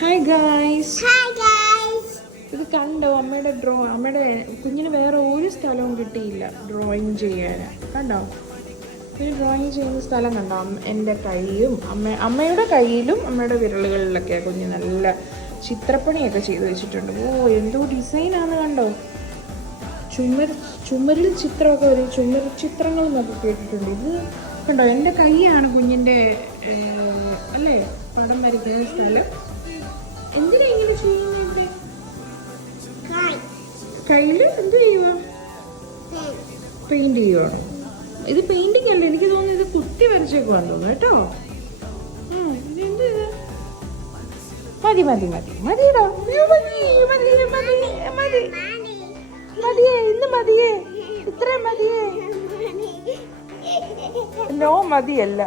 Hi guys. ഇത് കണ്ടോ അമ്മയുടെ അമ്മയുടെ കുഞ്ഞിന് വേറെ ഒരു സ്ഥലവും കിട്ടിയില്ല ഡ്രോയിങ് ചെയ്യാൻ. കണ്ടോ ഒരു ഡ്രോയിങ് ചെയ്യുന്ന സ്ഥലം കണ്ടോ? എൻ്റെ കൈയും അമ്മയുടെ കയ്യിലും അമ്മയുടെ വിരലുകളിലൊക്കെ കുഞ്ഞ് നല്ല ചിത്രപ്പണിയൊക്കെ ചെയ്ത് വെച്ചിട്ടുണ്ട്. ഓ എന്തോ ഡിസൈനാണ് കണ്ടോ. ചുമരിൽ ചിത്രമൊക്കെ വരും, ചുമർ ചിത്രങ്ങൾ എന്നൊക്കെ കേട്ടിട്ടുണ്ട്. ഇത് കണ്ടോ എൻ്റെ കൈയാണ് കുഞ്ഞിൻ്റെ അല്ലേ പടം വരയ്ക്കുന്ന സ്ഥലം. എന്തിനാ ഇങ്ങനെ ചെയ്യുന്നത്? കയ്യിൽ എന്ത് ചെയ്യുക? പെയിന്റ് ചെയ്യുവാണ്. ഇത് പെയിന്റിങ് അല്ല, എനിക്ക് തോന്നുന്നു ഇത് കുത്തി വരച്ചേക്കുവാന്ന് തോന്നുന്നു കേട്ടോ. ഇതെന്ത് ഇത്? മതി മതി മതി മതിയടോ, മതിയേ, ഇന്ന് മതിയേ, ഇത്രയും മതിയേ. നോ മതിയല്ല.